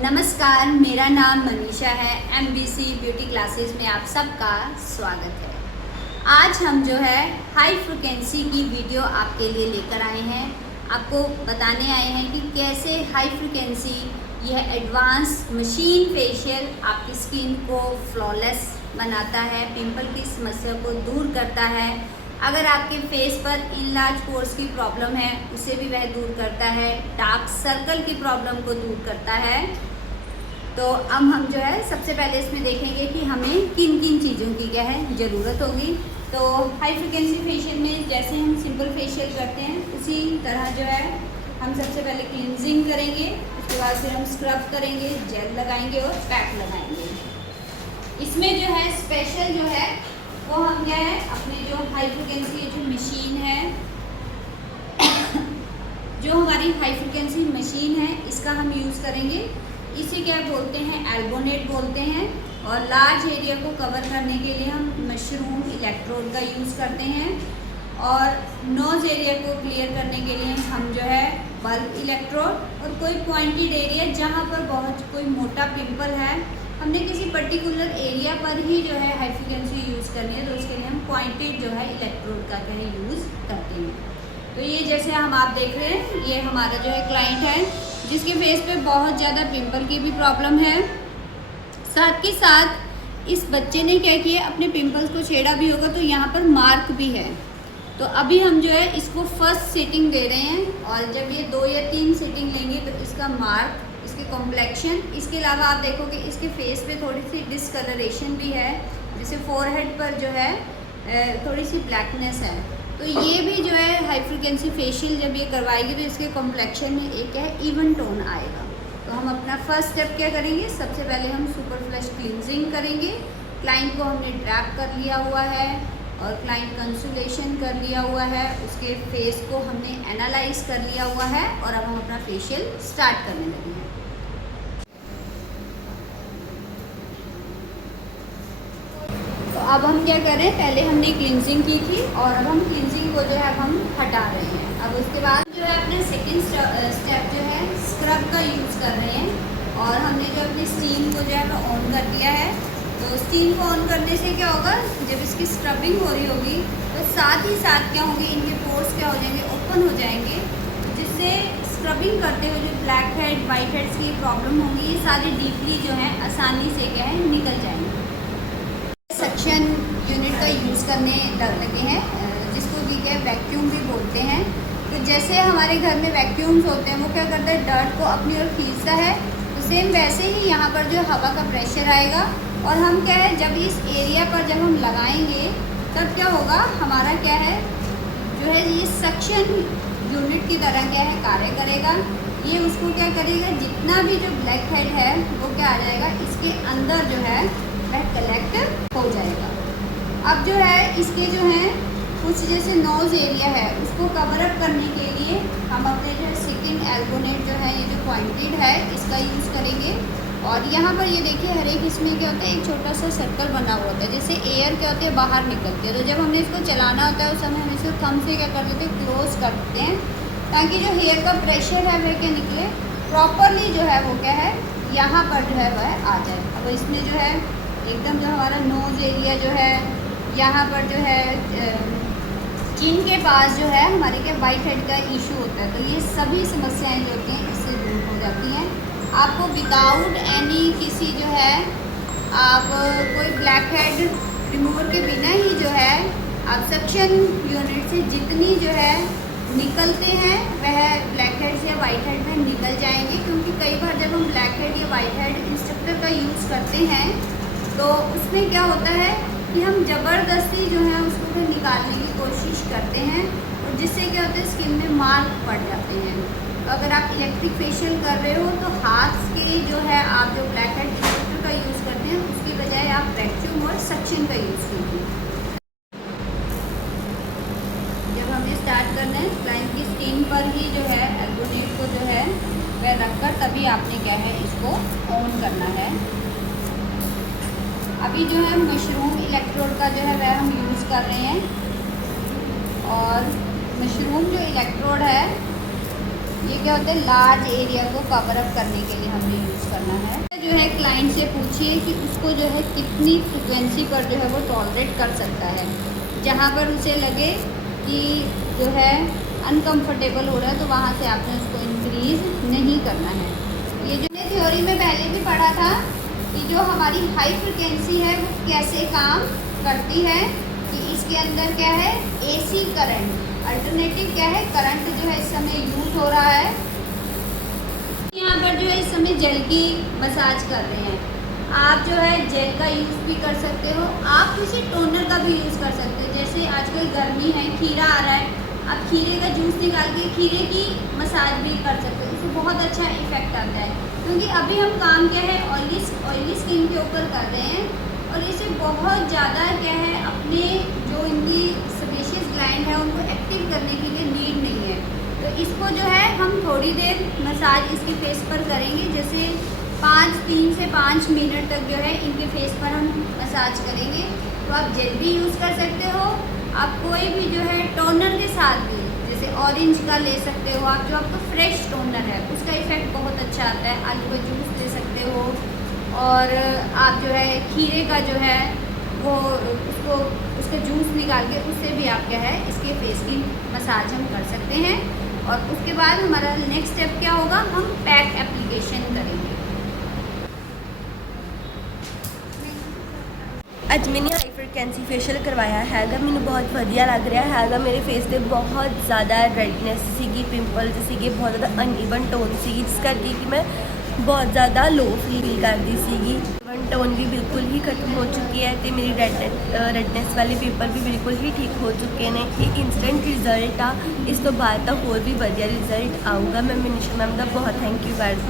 नमस्कार, मेरा नाम मनीषा है। MBC ब्यूटी क्लासेस में आप सबका स्वागत है। आज हम जो है हाई फ्रिक्वेंसी की वीडियो आपके लिए लेकर आए हैं। आपको बताने आए हैं कि कैसे हाई फ्रिक्वेंसी यह एडवांस मशीन फेशियल आपकी स्किन को फ्लॉलेस बनाता है, पिंपल की समस्या को दूर करता है। अगर आपके फेस पर इनलार्ज पोर्स की प्रॉब्लम है उसे भी वह दूर करता है, डार्क सर्कल की प्रॉब्लम को दूर करता है। तो अब हम जो है सबसे पहले इसमें देखेंगे कि हमें किन किन चीज़ों की क्या है ज़रूरत होगी। तो हाई फ्रिक्वेंसी फेशियल में जैसे हम सिंपल फेशियल करते हैं उसी तरह जो है हम सबसे पहले क्लींजिंग करेंगे, उसके बाद फिर हम स्क्रब करेंगे, जेल लगाएंगे और पैक लगाएंगे। इसमें जो है स्पेशल जो है वो हम क्या है अपने जो हाई फ्रिक्वेंसी जो मशीन है जो हमारी हाई फ्रिक्वेंसी मशीन है इसका हम यूज़ करेंगे। इसे क्या बोलते हैं, एल्बोनेट बोलते हैं। और लार्ज एरिया को कवर करने के लिए हम मशरूम इलेक्ट्रोड का यूज़ करते हैं। और नोज एरिया को क्लियर करने के लिए हम जो है बल्ब इलेक्ट्रोड। और कोई पॉइंटेड एरिया जहाँ पर बहुत कोई मोटा पिंपल है, हमने किसी पर्टिकुलर एरिया पर ही जो है हाई फ्रिक्वेंसी यूज़ करनी है, तो उसके लिए हम पॉइंटेड जो है इलेक्ट्रोड का कहीं यूज़ करते हैं। तो ये जैसे हम आप देख रहे हैं, ये हमारा जो है क्लाइंट है जिसके फेस पे बहुत ज़्यादा पिंपल की भी प्रॉब्लम है। साथ के साथ इस बच्चे ने क्या किया, अपने पिंपल्स को छेड़ा भी होगा तो यहाँ पर मार्क भी है। तो अभी हम जो है इसको फर्स्ट सीटिंग दे रहे हैं और जब ये 2 या 3 सीटिंग लेंगे तो इसका मार्क, इसके कॉम्प्लेक्शन, इसके अलावा आप देखोगे इसके फेस पे थोड़ी सी डिसकलरेशन भी है, जैसे फोरहेड पर जो है थोड़ी सी ब्लैकनेस है। तो ये भी जो है हाई फ्रिक्वेंसी फेशियल जब ये करवाएगी तो इसके कॉम्प्लेक्शन में एक है इवन टोन आएगा। तो हम अपना फर्स्ट स्टेप क्या करेंगे, सबसे पहले हम सुपर फ्लैश क्लींजिंग करेंगे। क्लाइंट को हमने ड्रैप कर लिया हुआ है और क्लाइंट कंसुलेशन कर लिया हुआ है, उसके फेस को हमने एनालाइज कर लिया हुआ है और अब हम अपना फेशियल स्टार्ट करने लगे हैं। तो अब हम क्या कर रहे हैं, पहले हमने क्लींजिंग की थी और अब हम क्लींजिंग को जो है अब हम हटा रहे हैं। अब उसके बाद जो है अपने सेकंड स्टेप जो है स्क्रब का यूज़ कर रहे हैं। और हमने जो अपनी स्टीम को जो है ऑन कर दिया है। तो स्टीम को ऑन करने से क्या होगा, जब इसकी स्क्रबिंग हो रही होगी तो साथ ही साथ क्या होंगे, इनके पोर्स क्या हो जाएंगे, ओपन हो जाएंगे, जिससे स्क्रबिंग करते हुए जो ब्लैक हेड वाइट हेड्स की प्रॉब्लम होंगी ये सारी डीपली जो है आसानी से क्या है निकल जाएंगे। सक्शन यूनिट का यूज़ करने लगे हैं, जिसको भी क्या वैक्यूम भी बोलते हैं। तो जैसे हमारे घर में वैक्यूम्स होते हैं वो क्या करता है, डर्ट को अपनी ओर खींचता है, तो सेम वैसे ही यहाँ पर जो हवा का प्रेशर आएगा और हम क्या है जब इस एरिया पर जब हम लगाएंगे तब क्या होगा, हमारा क्या है जो है ये सक्शन यूनिट की तरह क्या है कार्य करेगा। ये उसको क्या करेगा, जितना भी जो ब्लैक हेड है वो क्या आ जाएगा, इसके अंदर जो है वह कलेक्ट हो जाएगा। अब जो है इसके जो है कुछ जैसे नोज़ एरिया है उसको कवर अप करने के लिए हम अपने जो है सेकंड एल्बोनेट जो है ये जो पॉइंटेड है इसका यूज़ करेंगे। और यहाँ पर ये देखिए हर एक इसमें क्या होता है, एक छोटा सा सर्कल बना हुआ होता है, जैसे एयर क्या होती है बाहर निकलती है। तो जब हमने इसको चलाना होता है उस समय हम इसको थंब से क्या कर देते हैं, क्लोज कर देते हैं, ताकि जो हेयर का प्रेशर है वह क्या निकले प्रॉपरली, जो है वो क्या है यहाँ पर जो है वह आ जाए। अब इसमें जो है एकदम जो हमारा नोज़ एरिया जो है यहाँ पर जो है चिन के पास जो है हमारे क्या वाइट हेड का इशू होता है। तो ये सभी समस्याएं जो होती हैं इससे दूर हो जाती हैं। आपको विदाउट एनी किसी जो है आप कोई ब्लैक हेड रिमूवर के बिना ही जो है आप सक्शन यूनिट से जितनी जो है निकलते हैं वह ब्लैक हेड या वाइट हेड में निकल जाएंगे। क्योंकि कई बार जब हम ब्लैक हेड या वाइट हेड इंस्ट्रक्टर का यूज़ करते हैं तो उसमें क्या होता है कि हम ज़बरदस्ती जो है उसको फिर निकालने की कोशिश करते हैं और जिससे क्या होता है स्किन में मार्क पड़ जाते हैं। तो अगर आप इलेक्ट्रिक फेशियल कर रहे हो तो हाथ के जो है आप जो ब्लैक हेड इंस्ट्रक्टर का यूज़ करते हैं उसकी बजाय आप वैक्यूम और सक्शन का यूज़ कीजिए। जब हमें स्टार्ट करना है क्लाइंट की स्किन पर ही जो है एल्बोनेट को जो है वह रखकर तभी आपने क्या है इसको ऑन करना है। अभी जो है मशरूम इलेक्ट्रोड का जो है वह हम यूज़ कर रहे हैं। और मशरूम जो इलेक्ट्रोड है ये क्या होता है, लार्ज एरिया को कवर अप करने के लिए हमने यूज़ करना है। जो है क्लाइंट से पूछिए कि उसको जो है कितनी फ्रिक्वेंसी पर जो है वो टॉलरेट कर सकता है। जहाँ पर उसे लगे कि जो है अनकंफर्टेबल हो रहा है तो वहाँ से आपने उसको इंक्रीज़ नहीं करना है। ये जो मैंने थ्योरी में पहले भी पढ़ा था कि जो हमारी हाई फ्रिक्वेंसी है वो कैसे काम करती है, कि इसके अंदर क्या है, AC करंट, अल्टरनेटिव क्या है, करंट जो है इस समय यूज़ हो रहा है। यहाँ पर जो है इस समय जेल की मसाज कर रहे हैं। आप जो है जेल का यूज़ भी कर सकते हो, आप किसी टोनर का भी यूज़ कर सकते हो। जैसे आजकल गर्मी है, खीरा आ रहा है, आप खीरे का जूस निकाल के खीरे की मसाज भी कर सकते हो, इससे बहुत अच्छा इफेक्ट आता है। क्योंकि अभी हम काम क्या है ऑयली स्किन के ऊपर कर रहे हैं और इसे बहुत ज़्यादा क्या है अपने जो इनकी सेबेशियस ग्लैंड है उनको एक्टिव करने के लिए नीड नहीं है। तो इसको जो है हम थोड़ी देर मसाज इसके फेस पर करेंगे, जैसे 3 से 5 मिनट तक जो है इनके फेस पर हम मसाज करेंगे। तो आप जेल भी यूज़ कर सकते हो, आप कोई भी जो है टोनर के साथ भी, जैसे ऑरेंज का ले सकते हो आप, जो आपका फ्रेश टोनर है उसका इफ़ेक्ट बहुत अच्छा आता है। आलू का जूस ले सकते हो, और आप जो है खीरे का जो है वो उसका जूस निकाल के उससे भी आप क्या है इसके फेस की मसाज हम कर सकते हैं। और उसके बाद हमारा नेक्स्ट स्टेप क्या होगा, हम पैक एप्लीकेशन करेंगे। ਅੱਜ मैंने हाई फ्रिक्वेंसी फेशियल करवाया हैगा, मैंने बहुत वधिया लग रहा हैगा। मेरे फेस पे बहुत ज़्यादा रेडनेस सीगी, पिंपल्स सीगे, बहुत ज़्यादा अनइवन टोन सीगी, जिस करके कि मैं बहुत ज़्यादा लो फील करती सीगी। इवन टोन भी बिल्कुल ही खत्म हो चुकी है तो मेरी रेडनेस वाले पिंपल भी बिल्कुल ही ठीक हो चुके हैं। ये इंस्टेंट रिजल्ट आ, इस तो बाद तक होर भी वधिया रिजल्ट आऊगा। मैं मनीषा मैम का बहुत थैंक यू करती।